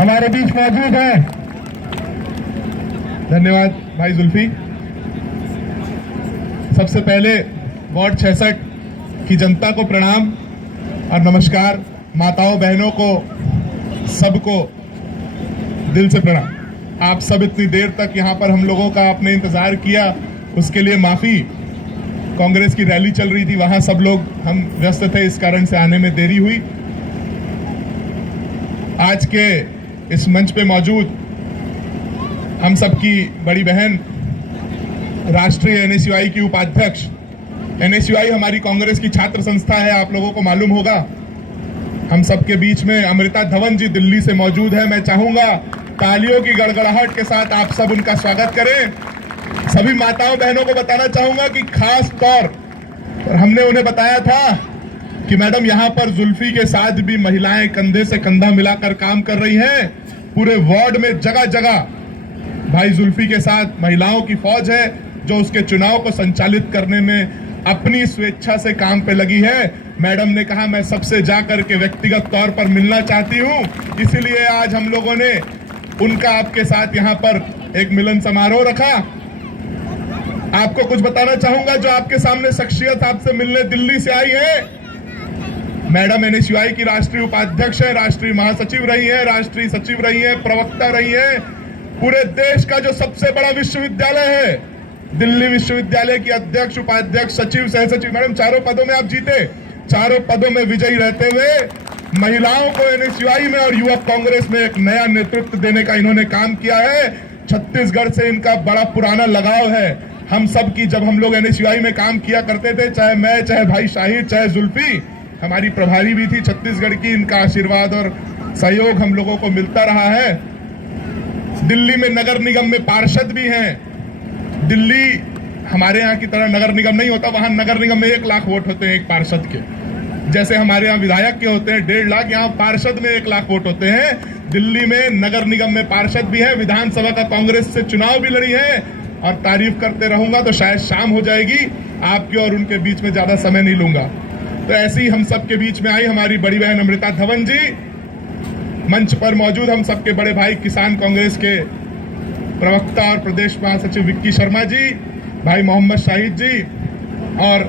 हमारे बीच मौजूद है। धन्यवाद भाई जुल्फी। सबसे पहले वार्ड 66 की जनता को प्रणाम और नमस्कार। माताओं बहनों को सबको दिल से प्रणाम। आप सब इतनी देर तक यहाँ पर हम लोगों का आपने इंतजार किया, उसके लिए माफी। कांग्रेस की रैली चल रही थी, वहां सब लोग हम व्यस्त थे, इस कारण से आने में देरी हुई। आज के इस मंच पे मौजूद हम सबकी बड़ी बहन, राष्ट्रीय एनएसयूआई की उपाध्यक्ष। एनएसयूआई हमारी कांग्रेस की छात्र संस्था है, आप लोगों को मालूम होगा। हम सबके बीच में अमृता धवन जी दिल्ली से मौजूद है। मैं चाहूंगा तालियों की गड़गड़ाहट के साथ आप सब उनका स्वागत करें। सभी माताओं बहनों को बताना चाहूंगा कि खास तौर पर हमने उन्हें बताया था कि मैडम यहाँ पर जुल्फी के साथ भी महिलाएं कंधे से कंधा मिलाकर काम कर रही हैं। पूरे वार्ड में जगह जगह भाई जुल्फी के साथ महिलाओं की फौज है जो उसके चुनाव को संचालित करने में अपनी स्वेच्छा से काम पे लगी है। मैडम ने कहा मैं सबसे जाकर के व्यक्तिगत तौर पर मिलना चाहती हूँ, इसीलिए आज हम लोगों ने उनका आपके साथ यहाँ पर एक मिलन समारोह रखा। आपको कुछ बताना चाहूंगा, जो आपके सामने शख्सियत आपसे मिलने दिल्ली से आई है, मैडम एनएसयूआई की राष्ट्रीय उपाध्यक्ष है, राष्ट्रीय महासचिव रही है, राष्ट्रीय सचिव रही है, प्रवक्ता रही है। पूरे देश का जो सबसे बड़ा विश्वविद्यालय है, दिल्ली विश्वविद्यालय की अध्यक्ष, उपाध्यक्ष, सचिव, सहसचिव, मैडम चारों पदों में आप जीते, चारों पदों में विजयी रहते हुए महिलाओं को एनएसयूआई में और युवक कांग्रेस में एक नया नेतृत्व देने का इन्होंने काम किया है। छत्तीसगढ़ से इनका बड़ा पुराना लगाव है। हम सब की जब हम लोग एनएसयूआई में काम किया करते थे, चाहे मैं, चाहे भाई शाहिद, चाहे जुल्फी हमारी प्रभारी भी थी छत्तीसगढ़ की, इनका आशीर्वाद और सहयोग हम लोगों को मिलता रहा है। दिल्ली में नगर निगम में पार्षद भी हैं। दिल्ली हमारे यहाँ की तरह नगर निगम नहीं होता, वहां नगर निगम में 1 लाख वोट होते हैं एक पार्षद के। जैसे हमारे यहाँ विधायक के होते हैं 1.5 लाख, यहाँ पार्षद में 1 लाख वोट होते हैं। दिल्ली में नगर निगम में पार्षद भी है। विधानसभा का कांग्रेस से चुनाव भी लड़ी है और तारीफ करते रहूंगा तो शायद शाम हो जाएगी। आपके और उनके बीच में ज्यादा समय नहीं लूंगा। तो ऐसे ही हम सबके बीच में आई हमारी बड़ी बहन अमृता धवन जी। मंच पर मौजूद हम सबके बड़े भाई किसान कांग्रेस के प्रवक्ता और प्रदेश महासचिव विक्की शर्मा जी, भाई मोहम्मद शाहिद जी और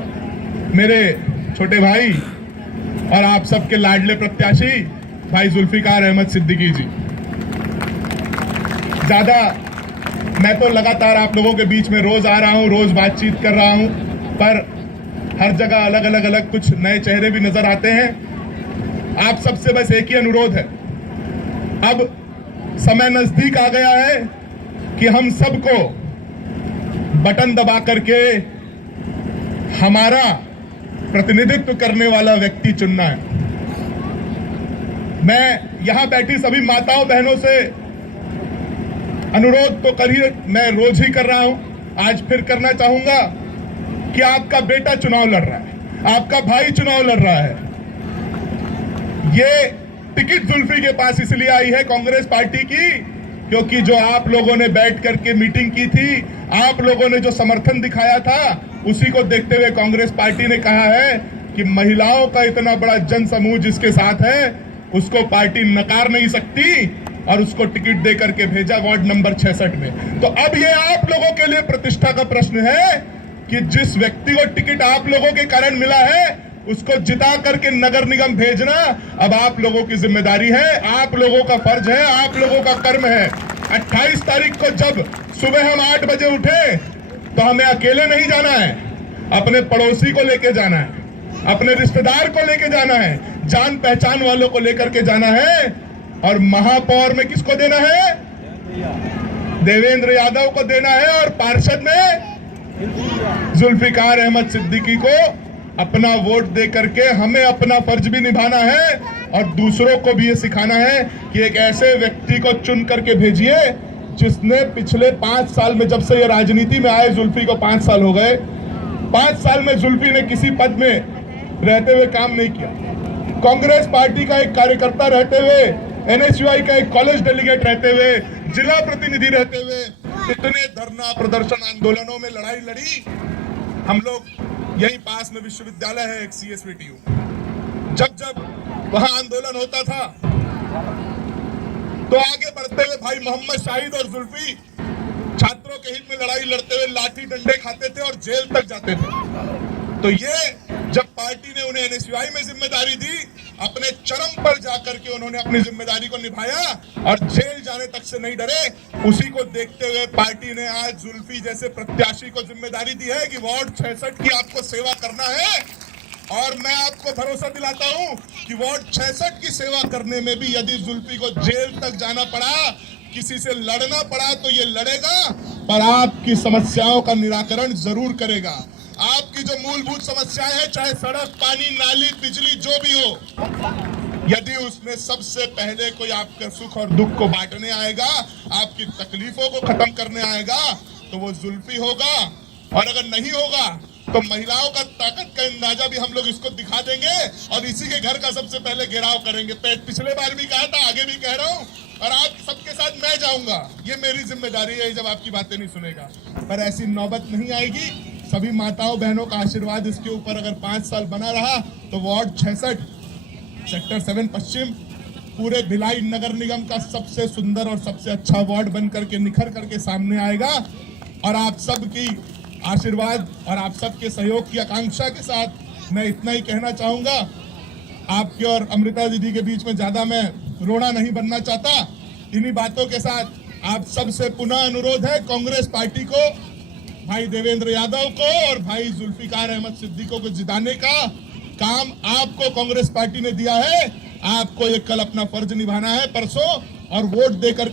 मेरे छोटे भाई और आप सबके लाडले प्रत्याशी भाई जुल्फिकार अहमद सिद्दीकी जी। ज्यादा मैं तो लगातार आप लोगों के बीच में रोज आ रहा हूं, रोज बातचीत कर रहा हूं, पर हर जगह अलग कुछ नए चेहरे भी नजर आते हैं। आप सबसे बस एक ही अनुरोध है, अब समय नजदीक आ गया है कि हम सबको बटन दबा करके हमारा प्रतिनिधित्व करने वाला व्यक्ति चुनना है। मैं यहां बैठी सभी माताओं बहनों से अनुरोध तो मैं रोज ही कर रहा हूं, आज फिर करना चाहूंगा कि आपका बेटा चुनाव लड़ रहा है, आपका भाई चुनाव लड़ रहा है। ये टिकट जुल्फी के पास इसलिए आई है कांग्रेस पार्टी की, क्योंकि जो आप लोगों ने बैठ करके मीटिंग की थी, आप लोगों ने जो समर्थन दिखाया था, उसी को देखते हुए कांग्रेस पार्टी ने कहा है कि महिलाओं का इतना बड़ा जन समूह जिसके साथ है, उसको पार्टी नकार नहीं सकती और उसको टिकट दे करके भेजा वार्ड नंबर 66 में। तो अब ये आप लोगों के लिए प्रतिष्ठा का प्रश्न है कि जिस व्यक्ति को टिकट आप लोगों के कारण मिला है, उसको जिता करके नगर निगम भेजना अब आप लोगों की जिम्मेदारी है, आप लोगों का फर्ज है, आप लोगों का कर्म है। 28 तारीख को जब सुबह हम 8 बजे उठे तो हमें अकेले नहीं जाना है, अपने पड़ोसी को लेके जाना है, अपने रिश्तेदार को लेके जाना है, जान पहचान वालों को लेकर के जाना है। और महापौर में किसको देना है? देवेंद्र यादव को देना है और पार्षद में जुल्फिकार अहमद सिद्दीकी को अपना वोट दे करके हमें अपना फर्ज भी निभाना है और दूसरों को भी ये सिखाना है कि एक ऐसे व्यक्ति को चुन करके भेजिए जिसने पिछले 5 साल में, जब से ये राजनीति में आए, जुल्फी को 5 साल हो गए, 5 साल में जुल्फी ने किसी पद में रहते हुए काम नहीं किया। कांग्रेस पार्टी का एक कार्यकर्ता रहते हुए, एनएसयूआई का एक कॉलेज डेलीगेट रहते हुए, जिला प्रतिनिधि रहते हुए इतने धरना प्रदर्शन आंदोलनों में लड़ाई लड़ी। हम लोग यही पास में विश्वविद्यालय है एक CSVTU, जब वहां आंदोलन होता था तो आगे बढ़ते हुए भाई मोहम्मद शाहिद और जुल्फी छात्रों के हित में लड़ाई लड़ते हुए लाठी डंडे खाते थे और जेल तक जाते थे। तो ये जब पार्टी ने उन्हें एनएसयूआई में जिम्मेदारी दी, अपने चरम पर जाकर के उन्होंने अपनी जिम्मेदारी को निभाया और जेल जाने तक से नहीं डरे। उसी को देखते हुए पार्टी ने आज जुल्फी जैसे प्रत्याशी को जिम्मेदारी दी है कि वार्ड 66 की आपको सेवा करना है। और मैं आपको भरोसा दिलाता हूं कि वार्ड 66 की सेवा करने में भी यदि जुल्फी को जेल तक जाना पड़ा, किसी से लड़ना पड़ा, तो ये लड़ेगा, पर आपकी समस्याओं का निराकरण जरूर करेगा। आपकी जो मूलभूत समस्याएं हैं, चाहे सड़क, पानी, नाली, बिजली, जो भी हो, यदि उसमें सबसे पहले कोई आपके सुख और दुख को बांटने आएगा, आपकी तकलीफों को खत्म करने आएगा, तो वो जुल्फी होगा। और अगर नहीं होगा तो महिलाओं का ताकत का अंदाजा भी हम लोग इसको दिखा देंगे और इसी के घर का सबसे पहले घेराव करेंगे। पिछले बार भी कहा था, आगे भी कह रहा हूं, और आज सबके साथ मैं जाऊंगा। ये मेरी जिम्मेदारी है जब आपकी बातें नहीं सुनेगा। पर ऐसी नौबत नहीं आएगी। सभी माताओं बहनों का आशीर्वाद इसके ऊपर अगर 5 साल बना रहा तो वार्ड 66 सेक्टर 7 पश्चिम पूरे भिलाई नगर निगम का सबसे सुंदर और सबसे अच्छा वार्ड बन करके निखर करके सामने आएगा। और आप सबकी आशीर्वाद और आप सबके सहयोग की आकांक्षा के साथ मैं इतना ही कहना चाहूंगा। आपके और अमृता दीदी के बीच में ज्यादा मैं रोड़ा नहीं बनना चाहता। इन्हीं बातों के साथ आप सबसे पुनः अनुरोध है, कांग्रेस पार्टी को, भाई देवेंद्र यादव को और भाई जुल्फिकार अहमद सिद्दीकी को जिताने का काम आपको कांग्रेस पार्टी ने दिया है। आपको ये कल अपना फर्ज निभाना है परसों, और वोट देकर